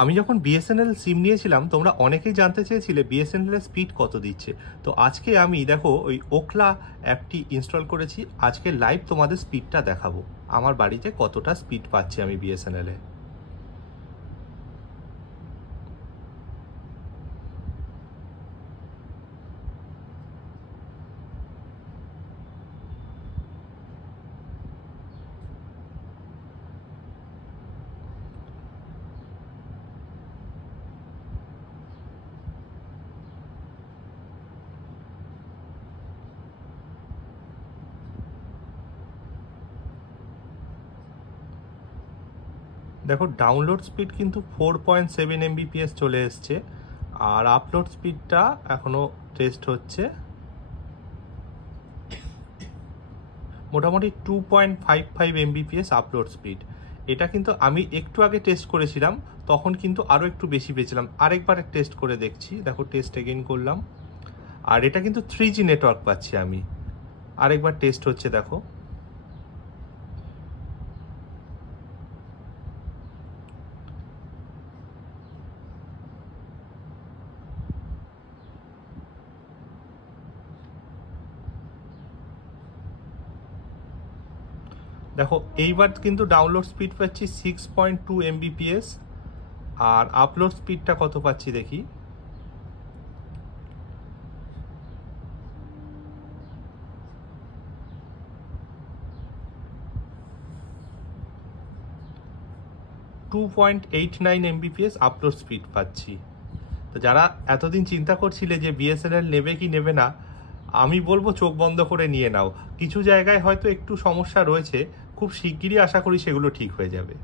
আমি যখন বিএসএনএল সিম নিয়েছিলাম তোমরা অনেকেই জানতে চেয়েছিলে বিএসএনএল এর স্পিড কত দিচ্ছে। তো আজকে আমি দেখো ওই ওখলা অ্যাপটি ইনস্টল করেছি, আজকে লাইভ তোমাদের স্পিডটা দেখাবো আমার বাড়িতে কতটা স্পিড পাচ্ছি আমি বিএসএনএল এ। দেখো ডাউনলোড স্পিড কিন্তু 4.7 MBPS চলে এসছে, আর আপলোড স্পিডটা এখনো টেস্ট হচ্ছে, মোটামুটি 2.55 MBPS আপলোড স্পিড। এটা কিন্তু আমি একটু আগে টেস্ট করেছিলাম, তখন কিন্তু আরও একটু বেশি পেয়েছিলাম। আরেকবার টেস্ট করে দেখছি, দেখো টেস্ট এগেইন করলাম, আর এটা কিন্তু 3G নেটওয়ার্ক পাচ্ছি আমি। আরেকবার টেস্ট হচ্ছে, দেখো দেখো এইবার কিন্তু ডাউনলোড স্পিড পাচ্ছি 6.2 MBPS, আর আপলোড স্পিডটা কত পাচ্ছি দেখি, MBPS আপলোড স্পিড পাচ্ছি। তো যারা এতদিন চিন্তা করছিলে যে বিএসএনএল নেবে কি নেবে না, আমি বলবো চোখ বন্ধ করে নিয়ে নাও। কিছু জায়গায় হয়তো একটু সমস্যা রয়েছে, খুব শিগগিরই আশা করি সেগুলো ঠিক হয়ে যাবে।